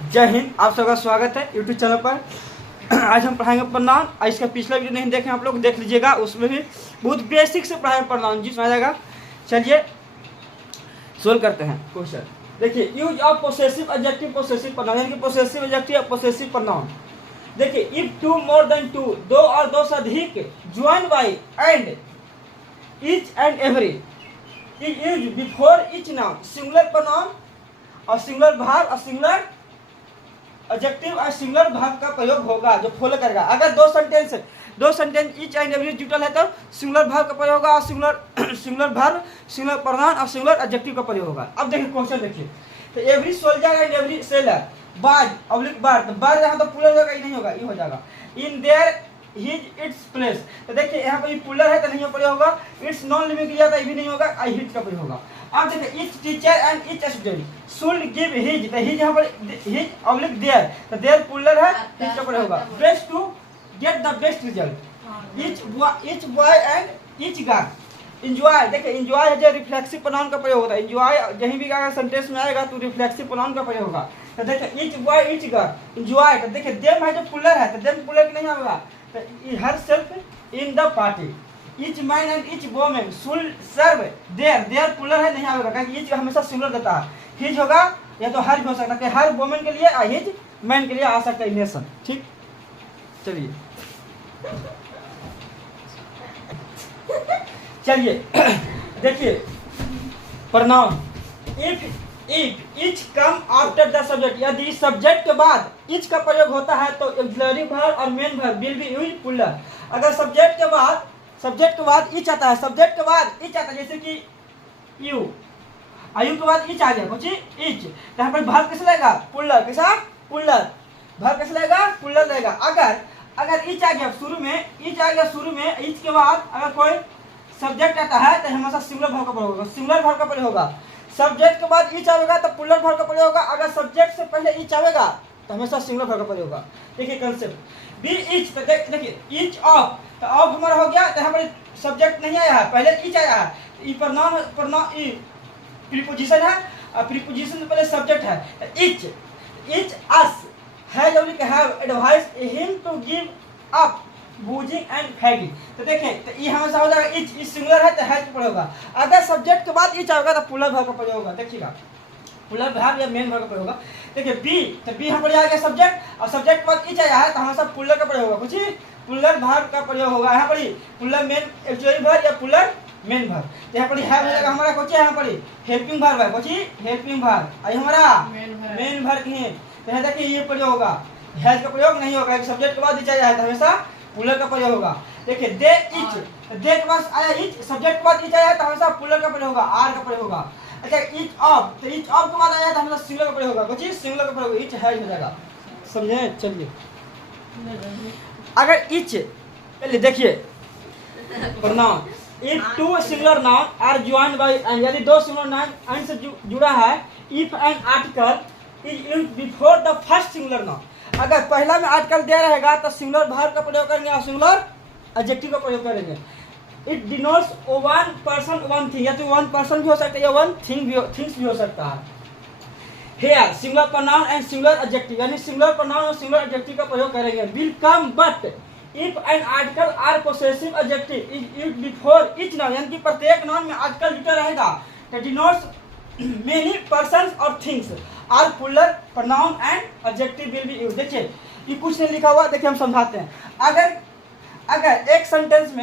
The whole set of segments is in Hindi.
जय हिंद। आप सबका स्वागत है यूट्यूब चैनल पर। आज हम पढ़ाएंगे प्रोनाउन। इसका पिछला वीडियो नहीं देखें आप लोग, देख लीजिएगा। उसमें भी बहुत बेसिक से पढ़ाएंगे प्रोनाउन जी, समझ जाएगा। चलिए सोल्व करते हैं क्वेश्चन। देखिए, use of possessive adjective possessive pronoun, यानी कि पोसेसिव एडजेक्टिव पोसेसिव प्रोनाउन। देखिए, if two more than two, दो और दो से अधिक, join by and each and every is used before each noun. Singular pronoun और सिंगुलर वर्ब और सिंगुलर एडजेक्टिव और सिंगुलर वर्ब का प्रयोग होगा जो फॉलो करेगा। अगर दो सेंटेंस ईच एंड एवरी जुटल है तो सिंगुलर वर्ब का प्रयोग होगा और सिंगुलर वर्ब, सिंगुलर प्रोनाउन और सिंगुलर एडजेक्टिव का प्रयोग होगा। अब देखिए क्वेश्चन देखिए, तो every soldier and every seller, बाज ऑब्लिक बार, तो बार यहाँ तो पुलर होगा, ये नहीं होगा, ये हो जाएगा। In their his its place, तो देखिए यहाँ पर पुलर है तो नहीं प्रयोग होगा। इट्स नॉन लिविंग क्रिया था, ये भी नहीं होगा, आई हिज का प्रयोग होगा। अब देखिए, each teacher and each student should give his, तो हिज यहाँ पर हिज ऑब्लिक देयर, तो देयर पुलर है, हिज का प्रयोग होगा। Best to get the best result, each boy and each girl. Enjoy, देखिए इंजॉय है जो रिफ्लेक्सिव प्रोनाउन का प्रयोग होता है। इंजॉय कहीं भी अगर सेंटेंस में आएगा तो रिफ्लेक्सिव प्रोनाउन का प्रयोग होगा। तो देखिए each boy each girl, enjoy, तो देखिए देम है जो पुलर है, तो देम पुलर नहीं होगा, तो herself in the party. Each man and each women should serve their, their plural है, नहीं आएगा क्योंकि ईच हमेशा सिंगुलर देता है। हिज होगा या तो हर भी हो सकता है, हर वोमेन के लिए और हिज मैन के लिए आ सकता है नेशन। ठीक, चलिए देखिए pronoun. If etch come after the subject, यदि सब्जेक्ट के बाद इच का प्रयोग होता है तो ऑक्सिलरी वर्ब और main verb will be used puller. अगर सब्जेक्ट के बाद इच आता है, सब्जेक्ट के बाद इच आता है, जैसे कि यू, आयु के बाद इच आ गया, कुछ इच, तो यहाँ पर वर्ब कैसे लगेगा? पुलर के साथ पुलर। वर्ब कैसे लगेगा? पुलर लगेगा। अगर इच आ गया शुरू में, इच आ गया शुरू में, इच के बाद अगर कोई सब्जेक्ट आता है तो हमेशा सिंगुलर वर्ब का प्रयोग होगा, सिंगुलर वर्ब का प्रयोग होगा। सब्जेक्ट के बाद इच आएगा तो पुलर वर्ब का प्रयोग होगा। अगर सब्जेक्ट से पहले इच आएगा तो हमेशा सिंगुलर वर्ब का प्रयोग होगा। देखिए कंसेप्ट, बी इच, तो देखिए इच ऑफ, तो ऑफ हमारा हो गया, तो यहाँ पर सब्जेक्ट नहीं आया है, पहले इच आया है। ई प्रोनाउन प्रीपोजिशन है और प्रीपोजिशन से पहले सब्जेक्ट है। इच अस है जो have advise him to give up boozing and fagging, तो देखें तो ये हमेशा हो जाएगा इच सिंगुलर है तो हैज का प्रयोग होगा। अगर सब्जेक्ट के बाद इच आएगा तो पुलर वर्ब का प्रयोग होगा। देखिएगा पुलर वर्ब या मेन वर्ब का प्रयोग होगा। देखिए बी, तो बी यहाँ पर आ गया सब्जेक्ट और सब्जेक्ट के बाद इच आया है तो हमेशा पुलर का प्रयोग होगा, कुछ पुलर वर्ब का प्रयोग होगा। यहाँ पर पुलर मेन एक्चुअली वर्ब या पुलर मेन वर्ब, तो यहाँ पर है हो जाएगा हमारा कुछ यहाँ पर हेल्पिंग वर्ब है, कुछ हेल्पिंग वर्ब, आई हमारा मेन वर्ब है। तो यहाँ देखिए ये प्रयोग होगा, हैज का प्रयोग नहीं होगा। सब्जेक्ट के बाद इच आया है तो हमेशा पुलर का प्रयोग होगा। देखिए दे इच, दे के पास आया इच, सब्जेक्ट के बाद इच आया तो हमेशा पुलर का प्रयोग होगा, आर का प्रयोग होगा। अच्छा इच ऑफ, तो इच ऑफ के बाद आया तो हमेशा सिंगुलर का प्रयोग होगा, कुछ सिंगुलर का प्रयोग, इच हैज हो जाएगा। समझे? चलिए अगर इच, चलिए देखिए pronoun, if two singular noun are joined by and, यदि दो सिंगुलर नाउन एंड से जुड़ा है, if an article is used before the first singular noun, अगर पहला में आर्टिकल दे रहेगा तो सिंगुलर वर्ब का प्रयोग करेंगे और सिंगुलर एडजेक्टिव का प्रयोग करेंगे। It denotes one person one thing, या तो वन पर्सन भी हो सकता है या वन थिंग्स भी हो सकता है। Here singular pronoun and singular adjective, यानी सिंगुलर प्रोनाउन और सिंगुलर एडजेक्टिव का प्रयोग करेंगे। Will come but if an article or possessive adjective is used before each noun, यानी कि प्रत्येक नाउन में आर्टिकल जुटा रहेगा। तो डिनोट्स मेनी पर्सन्स और things are plural pronoun and adjective will be used. देखिए ये कुछ नहीं लिखा हुआ, देखिए हम समझाते हैं। अगर एक सेंटेंस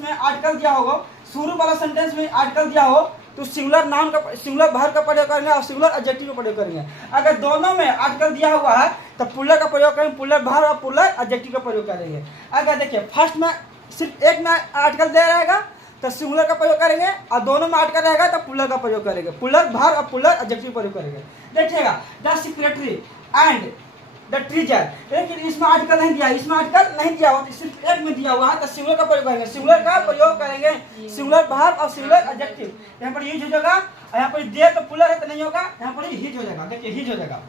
में आर्टिकल दिया होगा, शुरू वाला सेंटेंस में आर्टिकल दिया हो तो सिंगुलर नाउन का, सिंगुलर वर्ब का प्रयोग करेंगे और सिंगुलर एडजेक्टिव का प्रयोग करेंगे। अगर दोनों में आर्टिकल दिया हुआ है तो पुलर का प्रयोग करेंगे, पुलर वर्ब और पुलर एडजेक्टिव का प्रयोग करेंगे। अगर देखिए फर्स्ट में सिर्फ एक में आर्टिकल दे रहेगा तो सिंगुलर का प्रयोग करेंगे और दोनों में आर्टिकल रहेगा तो पुलर का प्रयोग करेंगे, पुलर वर्ब और पुलर एडजेक्टिव प्रयोग करेंगे। देखिएगा the secretary and the teacher, लेकिन इसमें आर्टिकल नहीं दिया, इसमें आर्टिकल नहीं दिया हुआ, सिर्फ एक में दिया हुआ है तो सिंगुलर का प्रयोग करेंगे, सिंगुलर का प्रयोग करेंगे, सिंगुलर वर्ब और सिंगुलर एडजेक्टिव। यहाँ पर यूज हो जाएगा, यहाँ पर दे तो पुलर है तो नहीं होगा, यहाँ पर हिज हो जाएगा। देखिए हिज हो जाएगा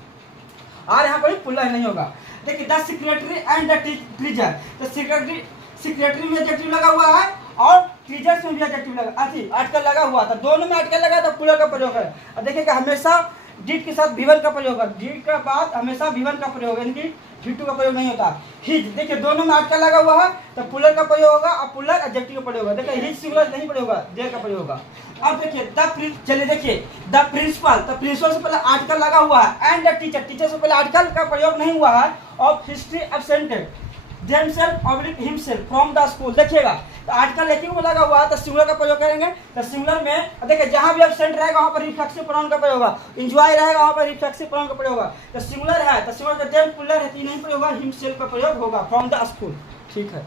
और यहाँ पर पुलर नहीं होगा। देखिए the secretary and the teacher, तो सेक्रेटरी में एडजेक्टिव लगा हुआ है और टीचर्स में भी एडजेक्टिव लगा, आर्टिकल लगा हुआ था, दोनों में आर्टिकल लगा तो पुलर का प्रयोग है। अब देखिएगा हमेशा डिड के साथ V1 का प्रयोग होगा, डिड के बाद हमेशा V1 का प्रयोग, यानी कि V2 का प्रयोग नहीं होता। हिज, देखिए दोनों में आर्टिकल लगा हुआ है तो पुलर का प्रयोग होगा और पुलर एडजेक्टिव का प्रयोग होगा। देखिए हिज सिंगुलर नहीं प्रयोग होगा, देयर का प्रयोग होगा। अब देखिए चलिए देखिए द प्रिंसिपल, तो प्रिंसिपल से पहले आर्टिकल लगा हुआ है, एंड द टीचर, टीचर से पहले आर्टिकल का प्रयोग नहीं हुआ है। Of history absented themselves oblique himself from the school, देखिएगा तो आर्टिकल एक ही में लगा हुआ है तो सिंगुलर का प्रयोग करेंगे। तो सिंगुलर में देखिए जहां भी एब्सेंट रहेगा वहां पर रिफ्लेक्सिव प्रोनाउन का प्रयोग होगा, एंजॉय रहेगा वहां पर रिफ्लेक्सिव प्रोनाउन का प्रयोग होगा। तो सिंगुलर है तो सिंगुलर का देम पुलर है तो नहीं प्रयोग होगा, हिमसेल्फ का प्रयोग होगा फ्रॉम द स्कूल। ठीक है।